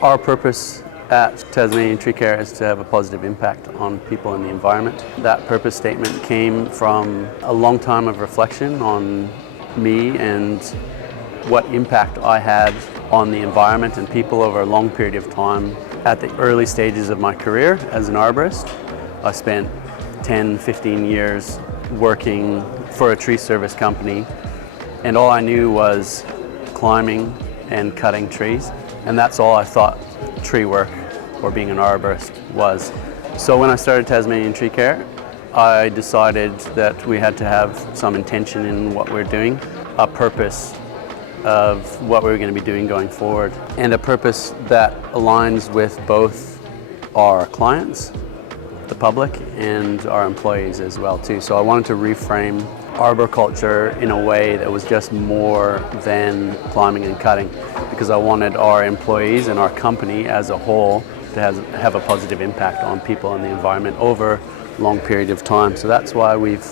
Our purpose at Tasmanian Tree Care is to have a positive impact on people and the environment. That purpose statement came from a long time of reflection on me and what impact I had on the environment and people over a long period of time. At the early stages of my career as an arborist, I spent 10, 15 years working for a tree service company, and all I knew was climbing and cutting trees, and that's all I thought tree work or being an arborist was. So when I started Tasmanian Tree Care, I decided that we had to have some intention in what we're doing, a purpose of what we were going to be doing going forward, and a purpose that aligns with both our clients, the public, and our employees as well too. So I wanted to reframe arboriculture in a way that was just more than climbing and cutting, because I wanted our employees and our company as a whole to have a positive impact on people and the environment over a long period of time. So that's why we've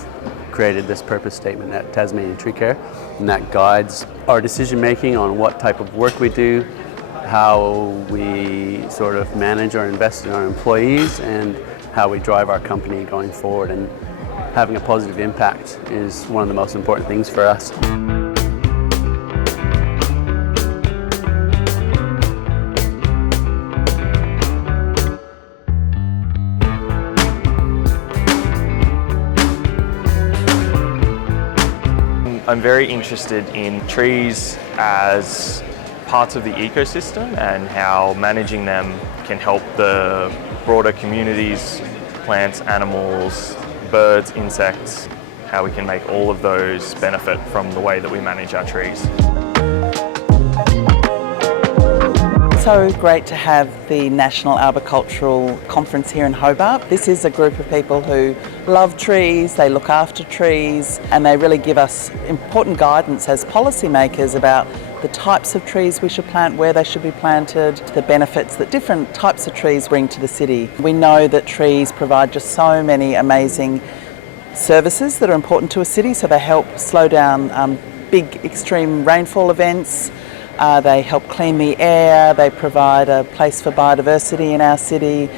created this purpose statement at Tasmanian Tree Care, and that guides our decision making on what type of work we do, how we sort of manage or invest in our employees, and how we drive our company going forward. And having a positive impact is one of the most important things for us. I'm very interested in trees as parts of the ecosystem and how managing them can help the broader communities, plants, animals, birds, insects, how we can make all of those benefit from the way that we manage our trees. So great to have the National Arboricultural Conference here in Hobart. This is a group of people who love trees, they look after trees, and they really give us important guidance as policymakers about the types of trees we should plant, where they should be planted, the benefits that different types of trees bring to the city. We know that trees provide just so many amazing services that are important to a city, so they help slow down big extreme rainfall events. They help clean the air, they provide a place for biodiversity in our city,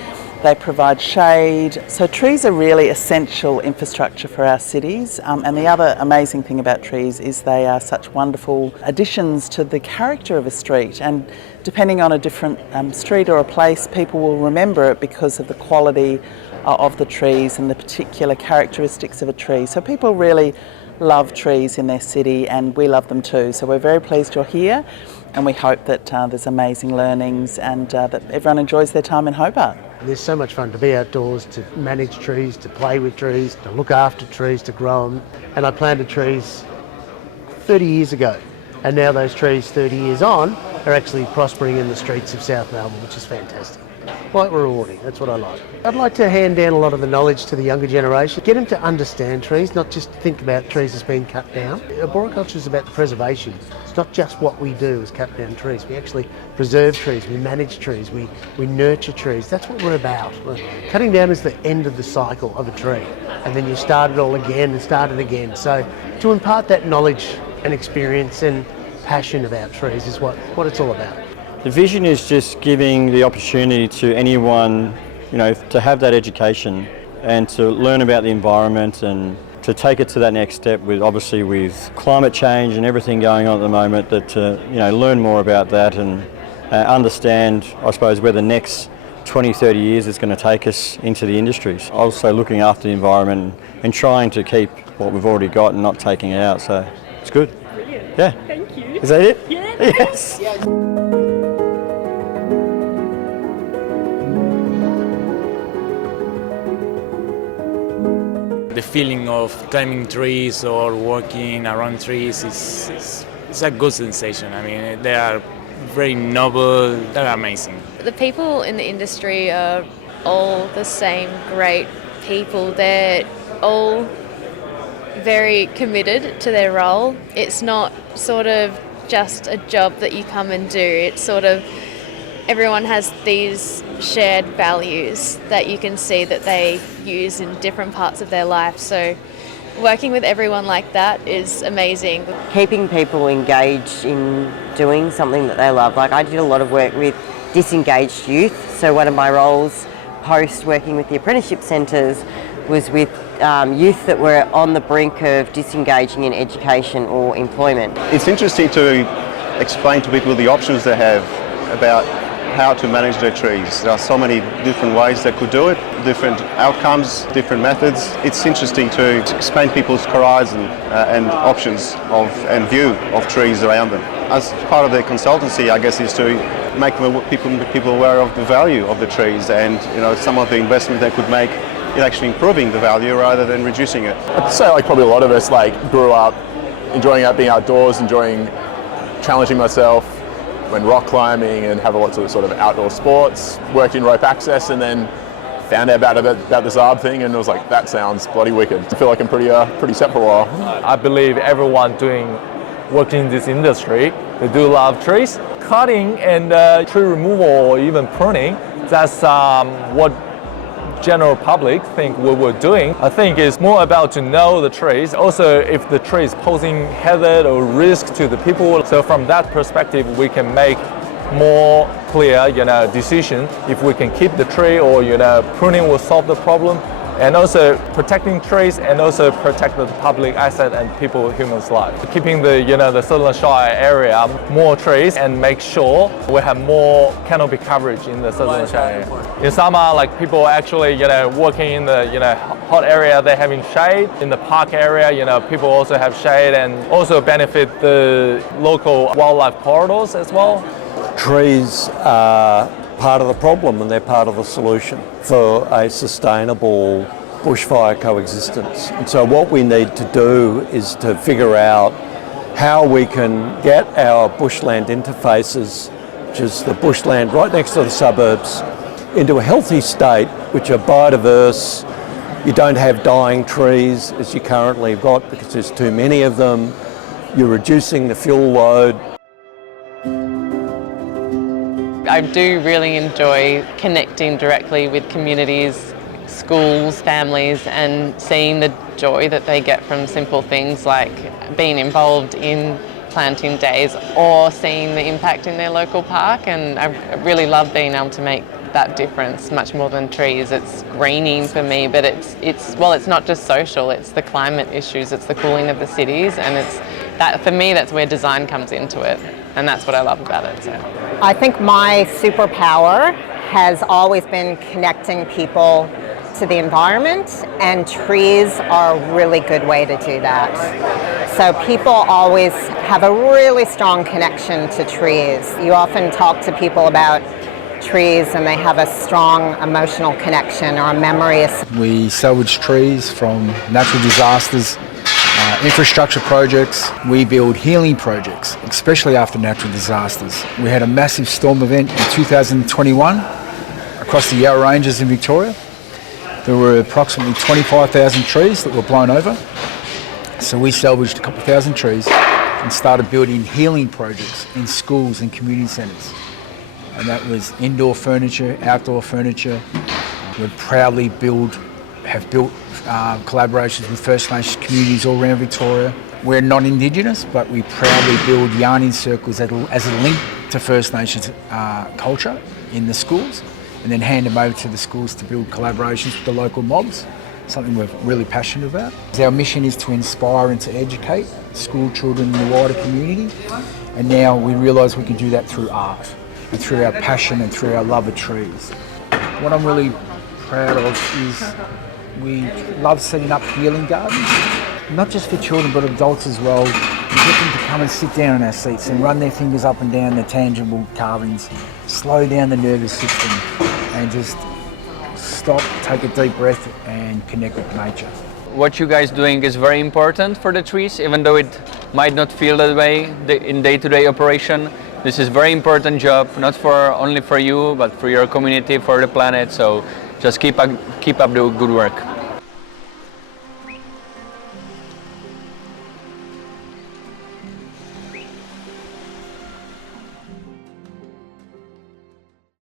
they provide shade. So trees are really essential infrastructure for our cities, and the other amazing thing about trees is they are such wonderful additions to the character of a street, and depending on a different street or a place, people will remember it because of the quality of the trees and the particular characteristics of a tree. So people really love trees in their city, and we love them too. So we're very pleased you're here, and we hope that there's amazing learnings and that everyone enjoys their time in Hobart. There's so much fun to be outdoors, to manage trees, to play with trees, to look after trees, to grow them. And I planted trees 30 years ago, and now those trees 30 years on are actually prospering in the streets of South Melbourne, which is fantastic. Quite rewarding, that's what I like. I'd like to hand down a lot of the knowledge to the younger generation, get them to understand trees, not just think about trees as being cut down. Arboriculture is about the preservation. It's not just what we do is cut down trees. We actually preserve trees, we manage trees, we nurture trees. That's what we're about. Cutting down is the end of the cycle of a tree, and then you start it all again and start it again. So to impart that knowledge and experience and passion about trees is what it's all about. The vision is just giving the opportunity to anyone, to have that education and to learn about the environment and to take it to that next step with climate change and everything going on at the moment, that learn more about that and understand, I suppose, where the next 20, 30 years is going to take us into the industries. Also looking after the environment and trying to keep what we've already got and not taking it out, so it's good. Brilliant. Yeah. Thank you. Is that it? Yeah. Yes. The feeling of climbing trees or walking around trees is a good sensation. I mean, they are very noble, they're amazing. The people in the industry are all the same great people. They're all very committed to their role. It's not sort of just a job that you come and do. It's sort of everyone has these shared values that you can see that they use in different parts of their life. So working with everyone like that is amazing. Keeping people engaged in doing something that they love. Like I did a lot of work with disengaged youth. So one of my roles post working with the apprenticeship centres was with youth that were on the brink of disengaging in education or employment. It's interesting to explain to people the options they have about how to manage their trees. There are so many different ways they could do it, different outcomes, different methods. It's interesting to expand people's horizon and options of and view of trees around them. As part of the consultancy, I guess, is to make people aware of the value of the trees and some of the investment they could make in actually improving the value rather than reducing it. I'd say probably a lot of us grew up enjoying being outdoors, enjoying challenging myself, went rock climbing and have lots of sort of outdoor sports, worked in rope access and then found out about this ARB thing and was like, that sounds bloody wicked. I feel like I'm pretty set for a while. I believe everyone working in this industry, they do love trees. Cutting and tree removal or even pruning, that's what general public think what we're doing. I think it's more about to know the trees. Also, if the tree is posing hazard or risk to the people, so from that perspective, we can make more clear, decision if we can keep the tree or pruning will solve the problem. And also protecting trees and also protect the public asset and people, humans' life. Keeping the Southern Shire area more trees and make sure we have more canopy coverage in the Southern Shire area. In summer, people actually working in the hot area, they're having shade. In the park area, people also have shade and also benefit the local wildlife corridors as well. Trees are part of the problem and they're part of the solution for a sustainable bushfire coexistence. And so what we need to do is to figure out how we can get our bushland interfaces, which is the bushland right next to the suburbs, into a healthy state, which are biodiverse. You don't have dying trees as you currently have got because there's too many of them. You're reducing the fuel load. I do really enjoy connecting directly with communities, schools, families, and seeing the joy that they get from simple things like being involved in planting days or seeing the impact in their local park. And I really love being able to make that difference much more than trees. It's greening for me, but it's not just social, it's the climate issues, it's the cooling of the cities, and it's that, for me, that's where design comes into it. And that's what I love about it. So I think my superpower has always been connecting people to the environment, and trees are a really good way to do that. So people always have a really strong connection to trees. You often talk to people about trees and they have a strong emotional connection or a memory. We salvage trees from natural disasters, infrastructure projects. We build healing projects, especially after natural disasters. We had a massive storm event in 2021 across the Yarra Ranges in Victoria. There were approximately 25,000 trees that were blown over. So we salvaged a couple thousand trees and started building healing projects in schools and community centres. And that was indoor furniture, outdoor furniture. We proudly have built collaborations with First Nations communities all around Victoria. We're non-Indigenous, but we proudly build yarning circles as a link to First Nations culture in the schools, and then hand them over to the schools to build collaborations with the local mobs, something we're really passionate about. Our mission is to inspire and to educate school children in the wider community, and now we realise we can do that through art, and through our passion and through our love of trees. What I'm really proud of is we love setting up healing gardens, not just for children but adults as well. We get them to come and sit down in our seats and run their fingers up and down the tangible carvings, slow down the nervous system and just stop, take a deep breath and connect with nature. What you guys doing is very important for the trees, even though it might not feel that way in day-to-day operation. This is a very important job, not only for you, but for your community, for the planet. So just keep up the good work.